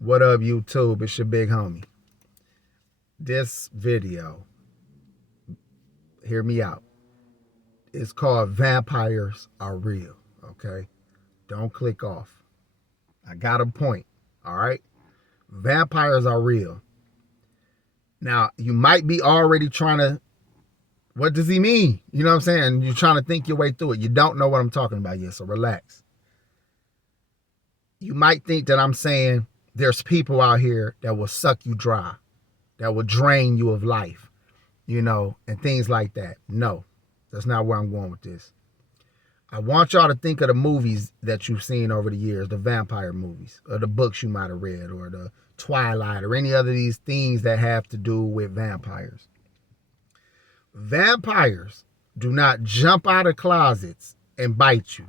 What up, YouTube? It's your big homie. This video, hear me out. It's called Vampires Are Real, okay? Don't click off. I got a point, all right? Vampires are real. Now, you might be already trying to, what does he mean? You know what I'm saying? You're trying to think your way through it. You don't know what I'm talking about yet, so relax. You might think that I'm saying there's people out here that will suck you dry, that will drain you of life, and things like that. No, that's not where I'm going with this. I want y'all to think of the movies that you've seen over the years, the vampire movies, or the books you might have read, or the Twilight, or any other of these things that have to do with vampires. Vampires do not jump out of closets and bite you.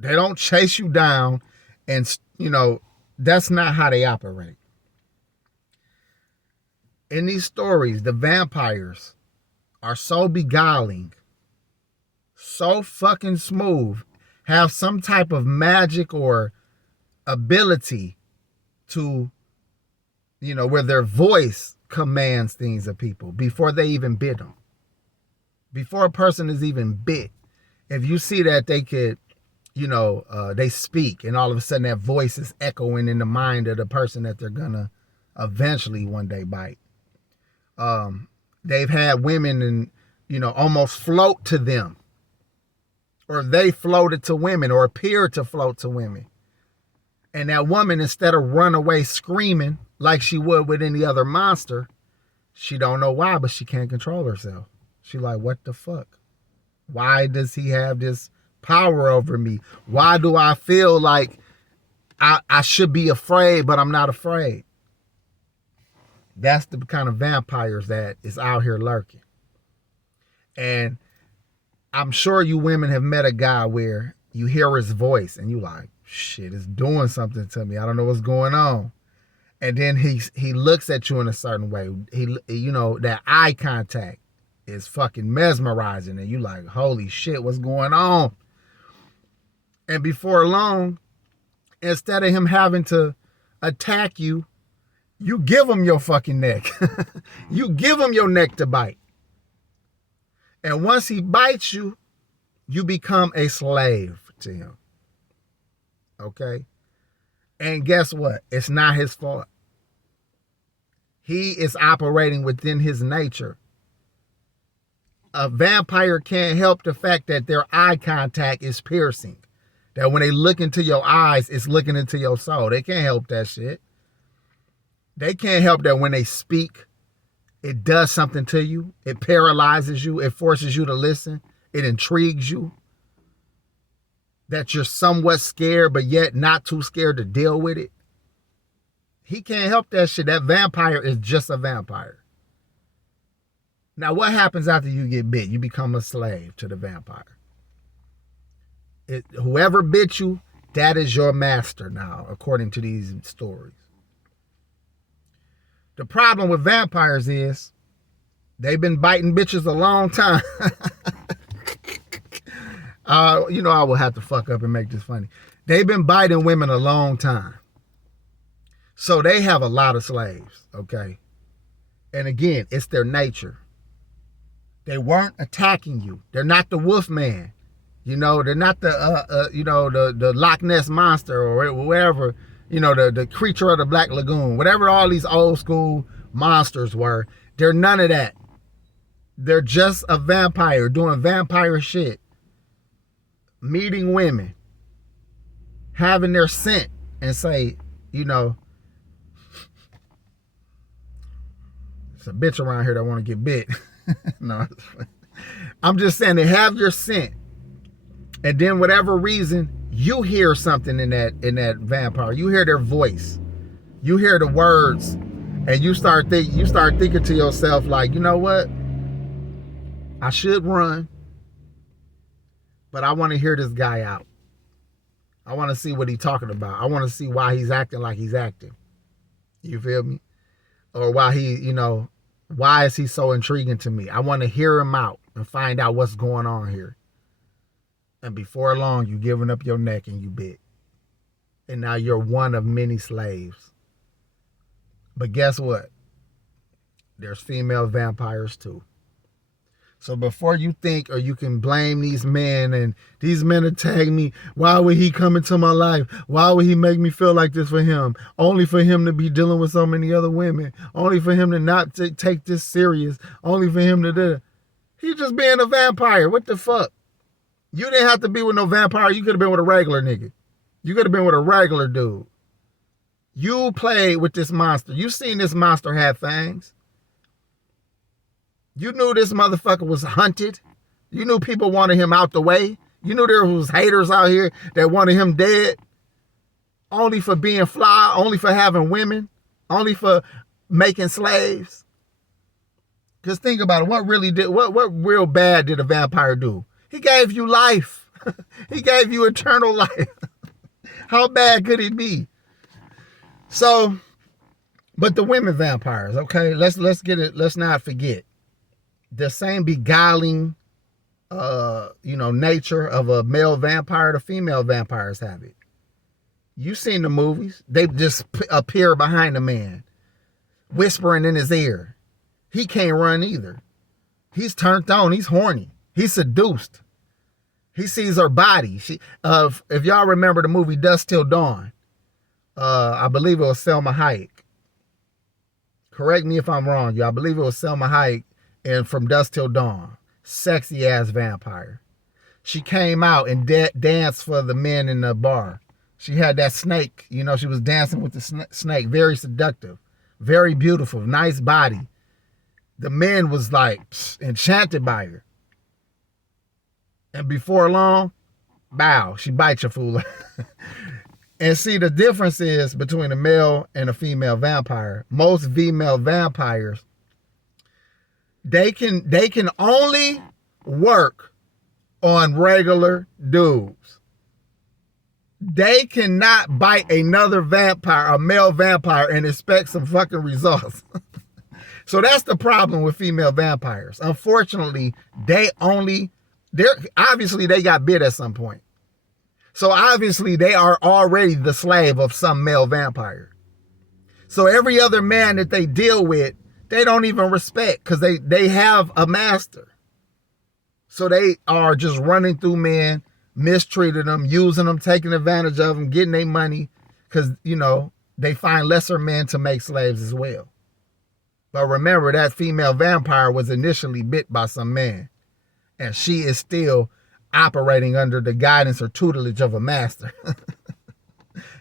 They don't chase you down and, that's not how they operate. In these stories, the vampires are so beguiling, so fucking smooth, have some type of magic or ability to, where their voice commands things of people before they even bit them. Before a person is even bit, if you see that they could, they speak, and all of a sudden that voice is echoing in the mind of the person that they're gonna eventually one day bite. They've had women and, almost float to them, or they floated to women, or appeared to float to women. And that woman, instead of run away screaming like she would with any other monster, she don't know why, but she can't control herself. She like, what the fuck? Why does he have this power over me? Why do I feel like I should be afraid, but I'm not afraid? That's the kind of vampires that is out here lurking. And I'm sure you women have met a guy where you hear his voice and you like, shit, it's doing something to me. I don't know what's going on. And then he looks at you in a certain way. That eye contact is fucking mesmerizing. And you like, holy shit, what's going on? And before long, instead of him having to attack you, you give him your fucking neck. You give him your neck to bite. And once he bites you, you become a slave to him. Okay? And guess what? It's not his fault. He is operating within his nature. A vampire can't help the fact that their eye contact is piercing. That when they look into your eyes, it's looking into your soul. They can't help that shit. They can't help that when they speak, it does something to you. It paralyzes you. It forces you to listen. It intrigues you. That you're somewhat scared, but yet not too scared to deal with it. He can't help that shit. That vampire is just a vampire. Now, what happens after you get bit? You become a slave to the vampire. Whoever bit you, that is your master now, according to these stories. The problem with vampires is they've been biting bitches a long time. I will have to fuck up and make this funny. They've been biting women a long time. So they have a lot of slaves, okay? And again, it's their nature. They weren't attacking you. They're not the wolf man. They're not the Loch Ness monster or whatever, the creature of the Black Lagoon, whatever all these old school monsters were. They're none of that. They're just a vampire doing vampire shit. Meeting women, having their scent, and say, it's a bitch around here that want to get bit. No, I'm just saying they have your scent. And then whatever reason, you hear something in that vampire. You hear their voice. You hear the words. And you start thinking to yourself like, you know what? I should run. But I want to hear this guy out. I want to see what he's talking about. I want to see why he's acting like he's acting. You feel me? Or why why is he so intriguing to me? I want to hear him out and find out what's going on here. And before long, you giving up your neck and you bit. And now you're one of many slaves. But guess what? There's female vampires too. So before you think or you can blame these men and these men attack me, why would he come into my life? Why would he make me feel like this for him? Only for him to be dealing with so many other women. Only for him to not take this serious. Only for him to do. He's just being a vampire. What the fuck? You didn't have to be with no vampire. You could have been with a regular nigga. You could have been with a regular dude. You played with this monster. You seen this monster have fangs. You knew this motherfucker was hunted. You knew people wanted him out the way. You knew there was haters out here that wanted him dead. Only for being fly, only for having women, only for making slaves. Because think about it, what real bad did a vampire do? He gave you life. He gave you eternal life. How bad could he be? So, but the women vampires, okay? Let's get it, let's not forget. The same beguiling, nature of a male vampire, the female vampires have it. You've seen the movies. They just appear behind a man, whispering in his ear. He can't run either. He's turned on. He's horny. He's seduced. He sees her body. If y'all remember the movie Dusk Till Dawn, I believe it was Selma Hayek. Correct me if I'm wrong, y'all. I believe it was Selma Hayek. And From Dusk Till Dawn, sexy ass vampire. She came out and danced for the men in the bar. She had that snake, she was dancing with the snake. Very seductive, very beautiful, nice body. The men was like enchanted by her. And before long, bow, she bites your fool. And see, the difference is between a male and a female vampire. Most female vampires, they can only work on regular dudes. They cannot bite another vampire, a male vampire, and expect some fucking results. So that's the problem with female vampires. Unfortunately, obviously they got bit at some point. So obviously they are already the slave of some male vampire. So every other man that they deal with, they don't even respect because they have a master. So they are just running through men, mistreating them, using them, taking advantage of them, getting their money because, they find lesser men to make slaves as well. But remember, that female vampire was initially bit by some man, and she is still operating under the guidance or tutelage of a master.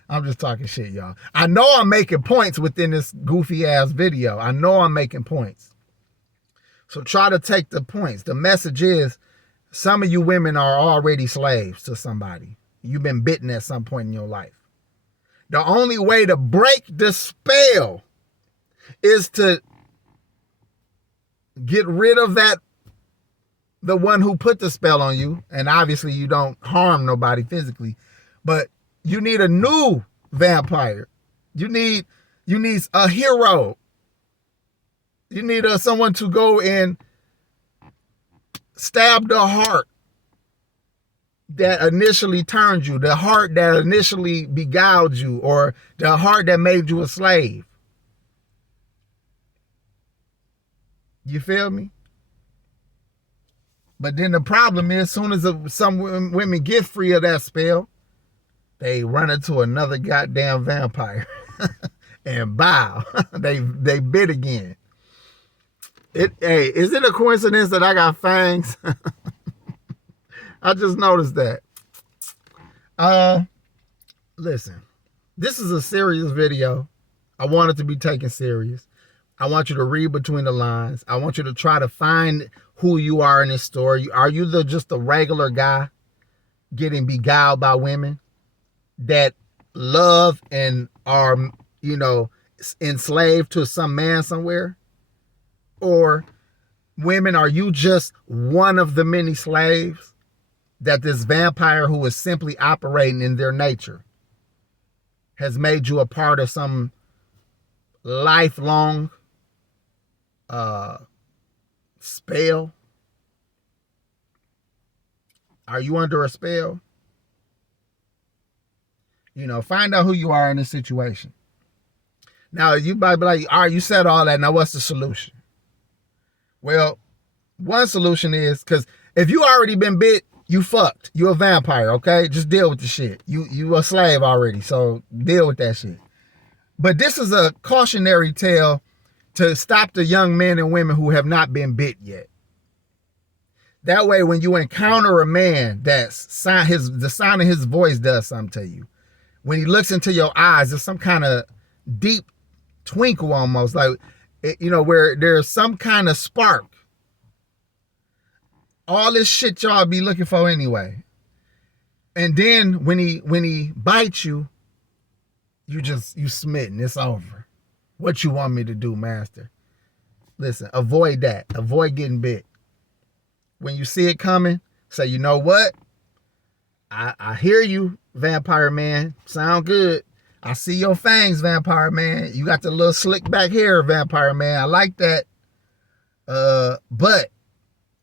I'm just talking shit, y'all. I know I'm making points within this goofy ass video. I know I'm making points. So try to take the points. The message is, some of you women are already slaves to somebody. You've been bitten at some point in your life. The only way to break the spell is to get rid of the one who put the spell on you. And obviously you don't harm nobody physically, but you need a new vampire. You need a hero. You need someone to go and stab the heart that initially turned you, the heart that initially beguiled you, or the heart that made you a slave. You feel me? But then the problem is, as soon as some women get free of that spell, they run into another goddamn vampire and bow. They bit again. Hey, is it a coincidence that I got fangs? I just noticed that. Listen, this is a serious video. I want it to be taken serious. I want you to read between the lines. I want you to try to find who you are in this story. Are you just a regular guy getting beguiled by women that love and are, enslaved to some man somewhere? Or women, are you just one of the many slaves that this vampire who is simply operating in their nature has made you a part of some lifelong spell? Are you under a spell? Find out who you are in this situation. Now, you might be like, all right, you said all that. Now, what's the solution? Well, one solution is, because if you already been bit, you fucked. You a vampire, okay? Just deal with the shit. You a slave already, so deal with that shit. But this is a cautionary tale to stop the young men and women who have not been bit yet. That way, when you encounter a man the sound of his voice does something to you. When he looks into your eyes, there's some kind of deep twinkle almost, like, where there's some kind of spark. All this shit y'all be looking for anyway. And then when he bites you, you smitten. It's over. What you want me to do, master? Listen, avoid that. Avoid getting bit. When you see it coming, say, you know what? I hear you, vampire man. Sound good. I see your fangs, vampire man. You got the little slick back hair, vampire man. I like that. But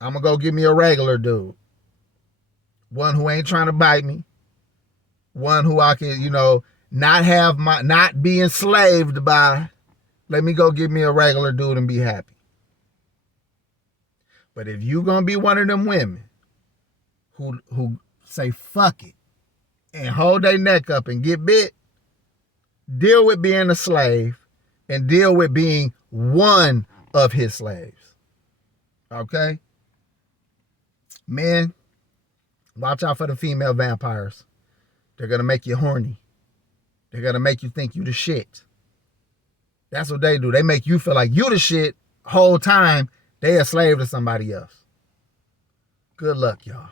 I'm gonna go get me a regular dude. One who ain't trying to bite me. One who I can, not be enslaved by. Let me go get me a regular dude and be happy. But if you gonna be one of them women who say fuck it and hold their neck up and get bit, deal with being a slave and deal with being one of his slaves. Okay? Men, watch out for the female vampires. They're gonna make you horny. They're gonna make you think you the shit. That's what they do. They make you feel like you the shit whole time they a slave to somebody else. Good luck, y'all.